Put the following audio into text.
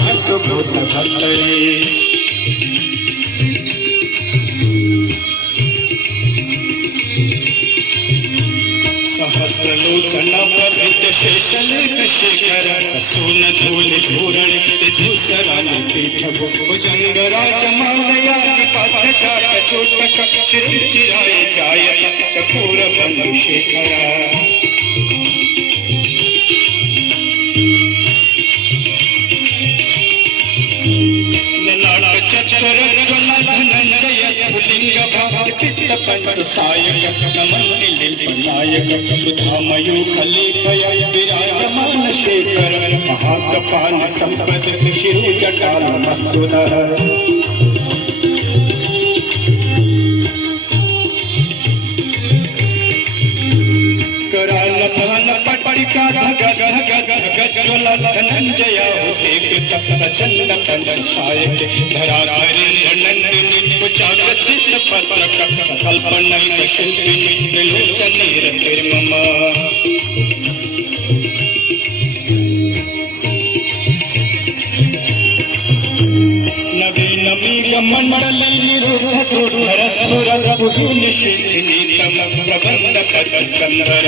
भक्त भूत भक्तरे सहस्रलोचन प्रभृत शेषलेख शेखर सून धूल धूरण धूसरान पीठ भुजंगराज मालया पथ चाट चोटक श्री चिराय जायत चकोर बंधु शेखरा चक्र ज्वला धनंजय स्फुलिंग पित्त पंच सायक नमन नायक सुधामयु खलीफय विराजमान शेखर महाकपाल संपद शिरु जटाल मस्तुलः कराल भान पट्टिका धग धग धग ज्वला धनंजय होते प्रचंड पंच सायक धराधरी नंदिनी कुचाग्रचित पत्रक कल्पनैक शिल्पिनी त्रिलोचनी रतिर्मम नवीन मीर मंडल निरुद्ध धुर सुर पुरुष निशिनी तम प्रबंध कर कंदर